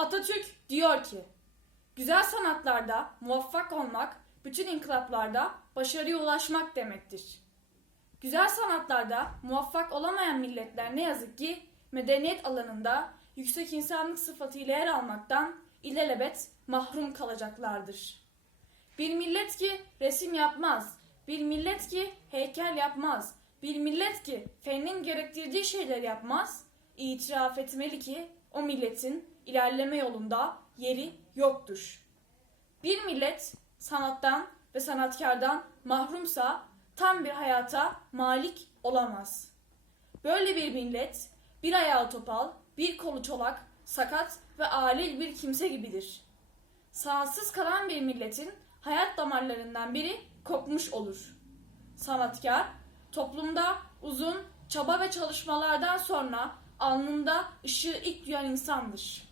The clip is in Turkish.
Atatürk diyor ki, güzel sanatlarda muvaffak olmak, bütün inkılaplarda başarıya ulaşmak demektir. Güzel sanatlarda muvaffak olamayan milletler ne yazık ki medeniyet alanında yüksek insanlık sıfatıyla yer almaktan ilelebet mahrum kalacaklardır. Bir millet ki resim yapmaz, bir millet ki heykel yapmaz, bir millet ki fennin gerektirdiği şeyler yapmaz, itiraf etmeli ki o milletin ilerleme yolunda yeri yoktur. Bir millet sanattan ve sanatkardan mahrumsa tam bir hayata malik olamaz. Böyle bir millet bir ayağı topal, bir kolu çolak, sakat ve alil bir kimse gibidir. Sanatsız kalan bir milletin hayat damarlarından biri kopmuş olur. Sanatkar, toplumda uzun çaba ve çalışmalardan sonra alnında ışığı ilk duyan insandır.